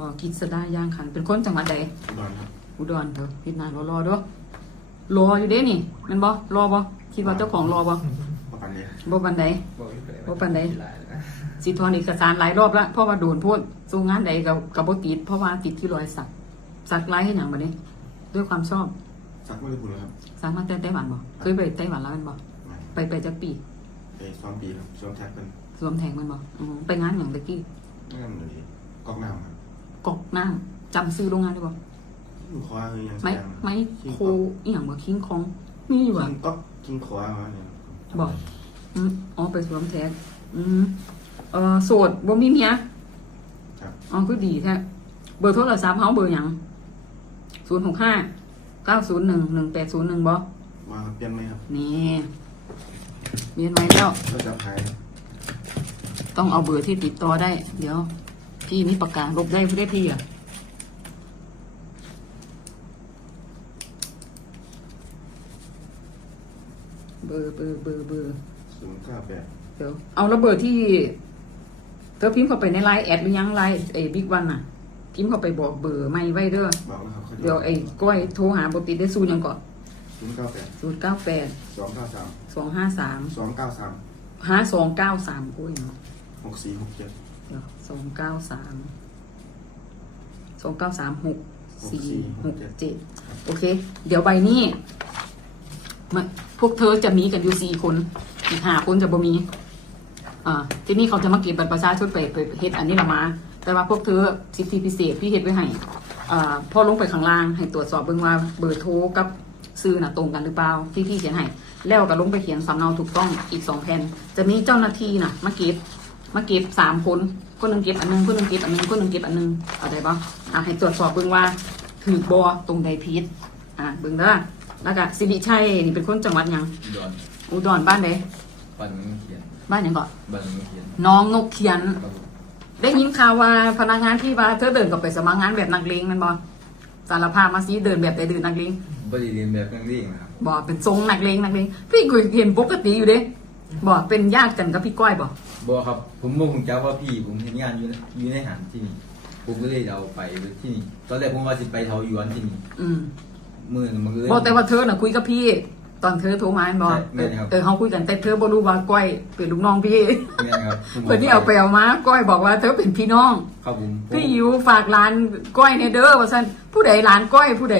อกิษดาย่างขัน เป็นคนจังหวัดใดดอนครับอุดรเถอะพิดนานรอรอเด้อรออยู่เด้นี่แมันบ่รอบ่คิดว่าเจ้าของรอบ่ประกันนี้บ่ปันใด บอกอยู่เลยบ่ปานใด หลายแล้วสิทอนเอกสารหลายรอบแล้วเพราะว่าโดนโพูดสู้งานใดกับกับบ่ติดเพราะว่าติดที่รอยสัก สักลายให้หยังบัดนี้ ด้วยความชอบสักไม่ได้พูดเลยครับสามารถแต่ไต้หวันบ่เคยไปไต้หวันแล้วแม่นบ่ไม่ไปไปจักปีเอ้ซ้อมปีครับซ้อมแท็กเป็นสวมแทงแมันบ่อือไปงานหยังตะกี้ ไม่งั้นเลยกอกน้ำ ครับกอกน้ำจำซื้อโรงงานได้บ่คิงคว้าคือยังไม้แซงไม้โคอีหยังบ่คิงคองมีอยู่คิอะงก็คิงคว้ามาเนี่ยบอกอืมอ๋อไปสวมแทงอืมเอ่อโสดบ่มีเมียครับอ๋อคือดีแท้เบอร์โทรศัพท์เฮาเบอร์หยัง065 901 1801บ่มาเปลี่ยนไหมครับ นี่เรียนไว้แล้วก็จะขายต้องเอาเบอร์ที่ติดต่อได้ เดี๋ยว พี่มีปากกาลบได้เพื่อพี่อะเบอร์เบอร์เบอร์เบอร์ศูนย์เก้าแปดเดี๋ยวเอาแล้วเบอร์ที่ เธอพิมพ์เข้าไปในไลน์แอดหรือยังไลน์ไอ้บิ๊กวันน่ะ พิมพ์เข้าไปบอกเบอร์ไม่ไว้เด้อบอกแล้วครับขาจะเดี๋ยวไอ้ก้อยโทรหาบติดได้ซูนยังก่อนศูนย์เก้าแปดศูนย์เก้าแปดสองเก้าสามสองห้าสามสองเก้าสามห้าสองเก้าสามก้อยเนาะ หกสี่หกเจ็ด เดี๋ยวสองเก้าสามสองเก้าสามหกสี่หกเจ็ดโอเค เดี๋ยวใบนี้มาพวกเธอจะมีกันอยู่สี่คนอีกห้าคนจะบ่มี อ่า ที่นี่เขาจะมาเก็บบัตรประชาชนไปไปเฮ็ดอันนี้ละมา แต่ว่าพวกเธอสิทธิพิเศษพี่เฮ็ดไว้ให้อ่าพอลงไปข้างล่าง ให้ตรวจสอบเบิ่งว่าเบอร์โทรกับซื้อน่ะตรงกันหรือเปล่าที่พี่เขียนให้แล้วก็ลงไปเขียนสำเนาถูกต้องอีกสองแผ่นจะมีเจ้าหน้าที่น่ะมาเก็บ มาเก็บสามคนคนหนึ่งเก็บอันหนึงคนหนึ่งเก็บอันหนึงคนหนึ่งเก็บอันหนึงเอาได้ปะอะให้ตรวจสอบเบิ่งว่าถือบอตรงใดพิษอะเบิ่งเด้อแล้วก็สิริชัยนี่เป็นคนจังหวัดหยังดอนอุดรบ้านใดบันมึงเขียนบ้านหยังก่อนบันมึงเขียนน้องนกเขียนครับผมได้ยินข่าวว่าพนักงานที่ว่าเธอเดินกับไปสมัครงานแบบนักเลงแมันบอสารภาพมาสิเดินแบบไปเดินนักเลงบริเรียนแบบนักเรียนนะครับบอกเป็นทรงนักเลงนักเลงพี่กุยเห็นปกติอยู่เด้บอกเป็นญาติกันกับพี่ก้อยบอก บอกครับ ผมบอกผมจ้าว่าพี่ผมเห็นงานอยู่ในอยู่ในหันที่นี่ผมก็เลยเอาไปที่นี่ ตอนแรกผมว่าจะไปเทาหยวนที่นี่อืมมือมันก็เลย บอกแต่ว่าเธอน่ะคุยกับพี่ ตอนเธอโทรมาบอกใช่ไม่ครับ เออเขาคุยกันแต่เธอบ่รู้ว่าก้อยเป็นลูกน้องพี่เนี่ยครับผมบกเพื่อนที่เอาไปเอามาก้อยบอกว่าเธอเป็นพี่น้อง ครับผมพี่อยู่ฝากร้านก้อยในเด้อว่าซั่นผู้ใดร้านก้อยผู้ใด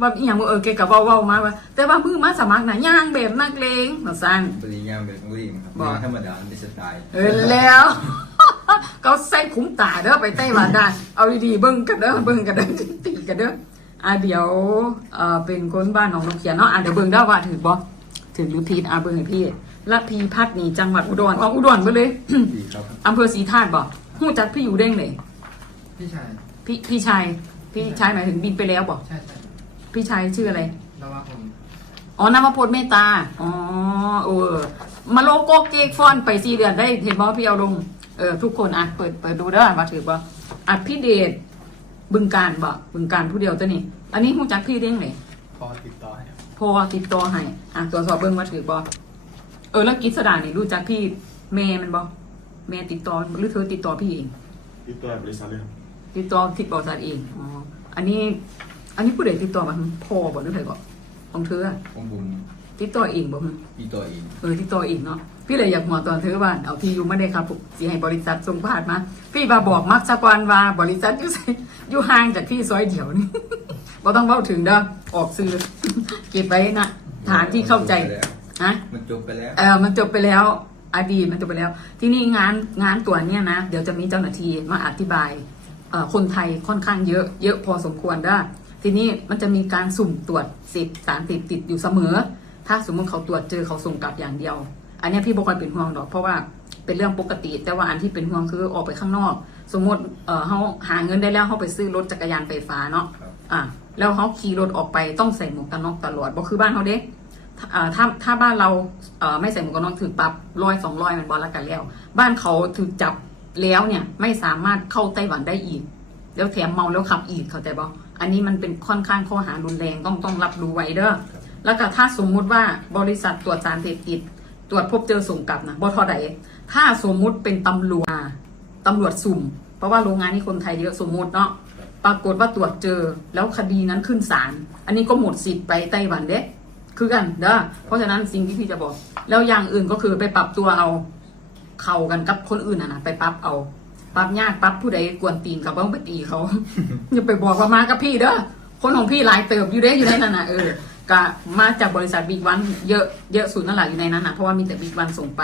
ว่าอีหยังบ่เออแกก็เว้าๆมาว่า แต่ว่ามือมาสมัครน่ะย่างแบบนักเลงว่าซั่นบริงานแบบนักเรียนครับบอกงานธรรมดาเป็นสไตล์เออแล้ว เขาใส่คุ้มตาเด้อไปไต้หวันได้ เอาดีๆเบิ่งกันเด้อเบิ่งกันเด้อตีกันเด้ออะเดี๋ยวเอ่อเป็นคนบ้านหนองนกเขียนเนาะอะเดี๋ยวเบิ่งได้ว่าถือบ่ถือหรือผิดอะเบิ่งให้พี่ละพีพัฒน์นี่จังหวัดอุดรอ๋ออุดรเบ่เลย ดีครับอำเภอศรีธาตุบ่ฮู้จักพี่อยู่เด้งเลยพี่ชายพี่พี่ชายพี่ชายหมายถึงบินไปแล้วบ่ใช่ใช่ พี่ชายชื่ออะไร นวพลอ๋อนามพลเมตตา อ๋อ เออ มาโลโก้เกกฟอนไปสี่เดือนได้เห็นบอพี่เอาลง เออ ทุกคนอะเปิดเปิดดูเด้อมาถือบ่อัดพี่เดชบึงการบ่บึงการผู้เดียวตัวนี้ อันนี้หูจักพี่เด้งเลยพอติดต่อให้ครับพอติดต่อให้อะตรวจสอบเบิ่งมาถือบ่เออแล้วกิษดานี่รู้จักพี่แม่มันบ่แม่ติดต่อหรือเธอติดต่อพี่เอง ติดตัวบริษัทเลยครับติดต่อติดต่อจัดเองอ๋ออันนี้ อันนี้ผู้ใดติดต่อมาพ่อบ่หรือใครบ่ของเธออะของผมติดต่อเองบ่ฮึอีตัวเองเออที่ตัวอีกเนาะพี่เลยอยากหัวตอนเธอบ้านเอาที่อยู่ไม่ได้ครับผมสิให้บริษัทส่งผ่านมา พี่บาบอกมักสะกวันว่าบริษัทอยู่ไสอยู่ห่างจากพี่ซอยเดียวนี่ บ่ต้องเว้าถึงเด้อออกซื้อเก็บไว้นะฐานที่เข้าใจฮะ มันจบไปแล้ว เออมันจบไปแล้วอดีตมันจบไปแล้ว ที่นี่งานงานตัวเนี้ยนะ เดี๋ยวจะมีเจ้าหน้าที่มาอธิบายเอ่อคนไทยค่อนข้างเยอะ เยอะพอสมควรเด้อ ทีนี้มันจะมีการสุ่มตรวจเสพสารเสพติดอยู่เสมอ ถ้าสมมติเขาตรวจเจอเขาส่งกลับอย่างเดียว อันนี้พี่บค่อยเป็นห่วงดอก เพราะว่าเป็นเรื่องปกติ แต่ว่าอันที่เป็นห่วงคือออกไปข้างนอก สมมติเออเขาหาเงินได้แล้วเขาไปซื้อรถจักรยานไฟฟ้าเนาะอะแล้วเขาขี่รถออกไปต้องใส่หมวกกันน็อกตลอดบ่คือบ้านเขาเด้ถ้าอ่าถ้าถ้าบ้านเราเอ่อไม่ใส่หมวกกันน็อกถือปรับร้อยสองร้อยมันบอลละกันแล้ว บ้านเขาถือจับแล้วเนี่ยไม่สามารถเข้าไต้หวันได้อีก แล้วแถมเมาแล้วขับอีกเข้าใจบ่ อันนี้มันเป็นค่อนข้างข้อหารุนแรงต้องต้องรับรู้ไว้เด้อแล้วก็ถ้าสมมุติว่าบริษัทตรวจสารเสพติด ตรวจพบเจอส่งกลับนะบทอใดถ้าสมมุติเป็นตำรวจตำรวจสุ่ม เพราะว่าโรงงานนี้คนไทยเยอะสมมติเนาะปรากฏว่าตรวจเจอแล้วคดีนั้นขึ้นศาลอันนี้ก็หมดสิทธิ์ไปไต้หวันเด้คือกันเด้อเพราะฉะนั้นสิ่งที่พี่จะบอก แล้วอย่างอื่นก็คือไปปรับตัวเอา เข้ากันกับคนอื่นอะนะไปปรับเอา ปรับยากปรับผู้ใดกวนตีนกับต้องไปตีเขา อย่าไปบอกว่ามากับพี่เด้อคนของพี่หลายเติบอยู่เด้อยู่ในนั้นน่ะเออก็มาจากบริษัทบิ๊กวันเยอะเยอะสุดนั่นแหละอยู่ในนั้นนะเพราะว่ามีแต่บิ๊กวันส่งไป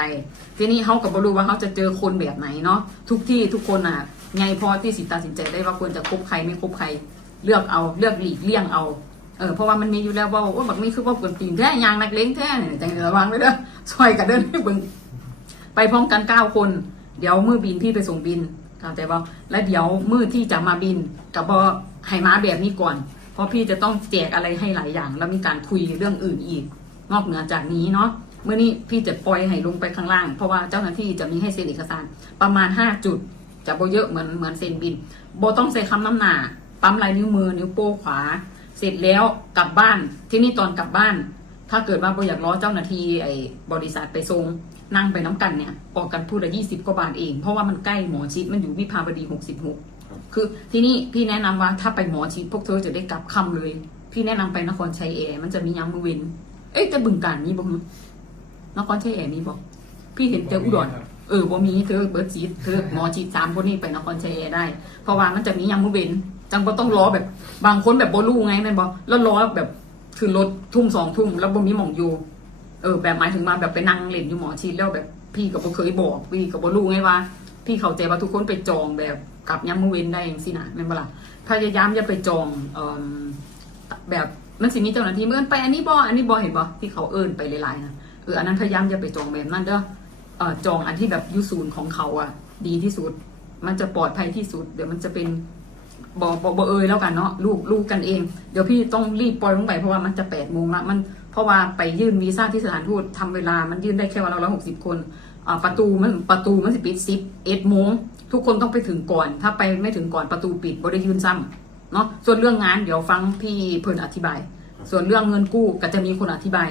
ทีนี้เขากับบรู้ว่าเขาจะเจอคนแบบไหนเนาะทุกที่ทุกคนอะไงพอที่สิตัดสินใจได้ว่าควรจะคบใครไม่คบใคร เลือกเอาเลือกหลีกเลี่ยงเอาเออเพราะว่ามันมีอยู่แล้วว่าว่าแบบนี้คือว่ากวนตีนแท้ยางนักเลงแท้เนี่ยจังระวังไว้เด้อช่วยกันเดินไปเบิ่งไปพร้อมกันเก้าคน เดี๋ยวมือบินพี่ไปส่งบิน เข้าใจป่แล้วเดี๋ยวมือที่จะมาบินกับบอให้มาแบบนี้ก่อน เพราะพี่จะต้องแจกอะไรให้หลายอย่าง แล้วมีการคุยเรื่องอื่นอีก นอกเหนือจากนี้เนาะเมื่อนี้พี่จะปล่อยให้ลงไปข้างล่าง เพราะว่าเจ้าหน้าที่จะมีให้เซ็นเอกสารประมาณห้าจุด จะโบเยอะเหมือนเหมือนเซ็นบินโบต้องใส่คำน้ำหนาปั๊มลายนิ้วมือนิ้วโป้งขวา เสร็จแล้วกลับบ้านที่นี่ตอนกลับบ้าน ถ้าเกิดว่าโบอยากล้อเจ้าหน้าที่ไอ้บริษัทไปส่ง นั่งไปน้ำกันเนี่ยออกกันพูดละยี่สิบกว่าบาทเอง เพราะว่ามันใกล้หมอชิดมันอยู่วิภาวดีหกสิบหกคือที่นี่พี่แนะนำว่าถ้าไปหมอชิดพวกเธอจะได้กลับคำเลย พี่แนะนำไปนครชัยแอร์มันจะมียามมือเวนเอ้ยแต่บึงการมีบ่ฮึนครชัยแอร์มีบ่พี่เห็นแต่อุดรเออบ่มีเธอเบิร์ดจีดเธอหมอจีดสามคนนี้ไปนครชัยแอร์ได้ เพราะว่ามันจะมียามมือเวนจังบ่ต้องรอแบบ บางคนแบบบ่รู้ไงแม่นบ่แล้วรอแบบคือรถทุ่มสองทุ่มแล้วบ่มีหม่องอยู่ เออแบบหมายถึงมาแบบไปนั่งเล่นอยู่หมอชิดแล้วแบบพี่ก็บ่เคยบอกพี่ก็บ่รู้ไงว่า พี่เข้าใจว่าทุกคนไปจองแบบกับยามมือเว้นได้จังซี่นะแม่นบ่ล่ะพยายามอย่าไปจองเออแบบมันสิมีเจ้าหน้าที่เมื่อนไปอันนี้บ่อันนี้บ่เห็นบ่ที่เขาเอิ้นไปหลายๆนะเอออันนั้นพยายามอย่าไปจองแบบนั้นเด้อเออจองอันที่แบบอยูศูนย์ของเขาอะ ดีที่สุด มันจะปลอดภัยที่สุด เดี๋ยวมันจะเป็นบอบอบเอยแล้วกันเนาะลูกลูกกันเอง เดี๋ยวพี่ต้องรีบปล่อยลงไปเพราะว่ามันจะแปดโมงละมัน เพราะว่าไปยื่นวีซ่าที่สถานทูตทำเวลามันยื่นได้แค่วันละร้อยหกสิบคนประตูมันประตูมันสิปิดสิบเอ็ดโมงทุกคนต้องไปถึงก่อน ถ้าไปไม่ถึงก่อนประตูปิดบ่ได้ยื่นซ้ำเนาะส่วนเรื่องงานเดี๋ยวฟังพี่เพิ่นอธิบาย ส่วนเรื่องเงินกู้ก็จะมีคนอธิบาย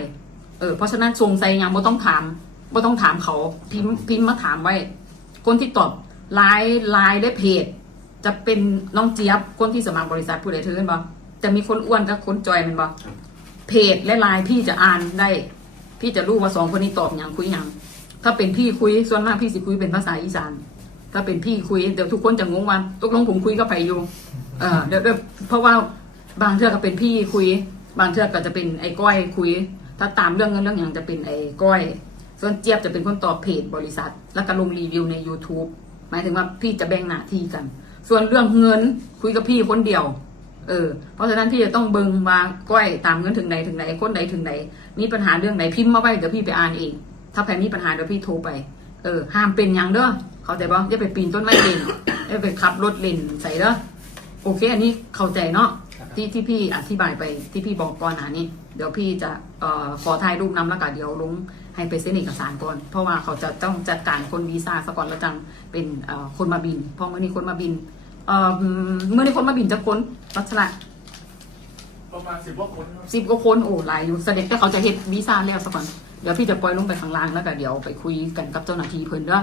เออเพราะฉะนั้นสงสัยยังบ่ต้องถามบ่ต้องถามเขาพิมพ์พิมพ์มาถามไว้ คนที่ตอบไลน์ไลน์ได้เพจ จะเป็นน้องเจี๊ยบคนที่สมัครบริษัทผู้ใดเธอเห็นบ่จะมีคนอ้วนกับคนจอยแมันบ่ เพจและไลน์พี่จะอ่านได้ พี่จะรู้ว่าสองคนนี้ตอบอย่างคุยอย่าง ถ้าเป็นพี่คุยส่วนมากพี่สิคุยเป็นภาษาอีสาน ถ้าเป็นพี่คุยเดี๋ยวทุกคนจะงงว่าตกลงผมคุยกับไปอยู่ เออเดี๋ยวเดี๋ยวเพราะว่าบางเทื่อก็เป็นพี่คุย บางเทื่อก็จะเป็นไอ้ก้อยคุย ถ้าตามเรื่องเงินเรื่องอย่างจะเป็นไอ้ก้อย ส่วนเจี๊ยบจะเป็นคนตอบเพจบริษัท แล้วก็ลงรีวิวใน YouTube หมายถึงว่าพี่จะแบ่งหน้าที่กัน ส่วนเรื่องเงินคุยกับพี่คนเดียว เออเพราะฉะนั้นพี่จะต้องเบิงว่าก้อยตามเงินถึงไหนถึงไหนคนใดถึงไหนมีปัญหาเรื่องไหนพิมพ์มาไว้เดี๋ยวพี่ไปอ่านเองถ้าแพนมีปัญหาเดี๋ยวพี่โทรไปเออห้ามเป็นอย่างเด้อเข้าใจป่ะอย่าไปปีนต้นไม้เล่นอย่าไปขับรถเล่นใส่เด้อโอเค อันนี้เข้าใจเนาะที่ที่พี่อธิบายไปที่พี่บอกก่อนหน้านี้ เดี๋ยวพี่จะเอ่อขอถ่ายรูปนำแล้วก็เดี๋ยวลงให้ไปเซ็นเอกสารก่อน เพราะว่าเขาจะต้องจัดการคนวีซ่าซะก่อนแล้วจังเป็นเอ่อคนมาบินเพราะเมื่อนี้คนมาบิน เอ่อเมื่อนี้คนมาบินจะคนรัชละประมาณสิบกว่าคนครับสิบกว่าคนโอ้หลายอยู่แสดงแต่เขาจะเฮ็ดวีซ่าแล้วซะก่อนเดี๋ยวพี่จะปล่อยลงไปข้างล่างแล้วก็เดี๋ยวไปคุยกันกับเจ้าหน้าที่เพิ่นเด้อ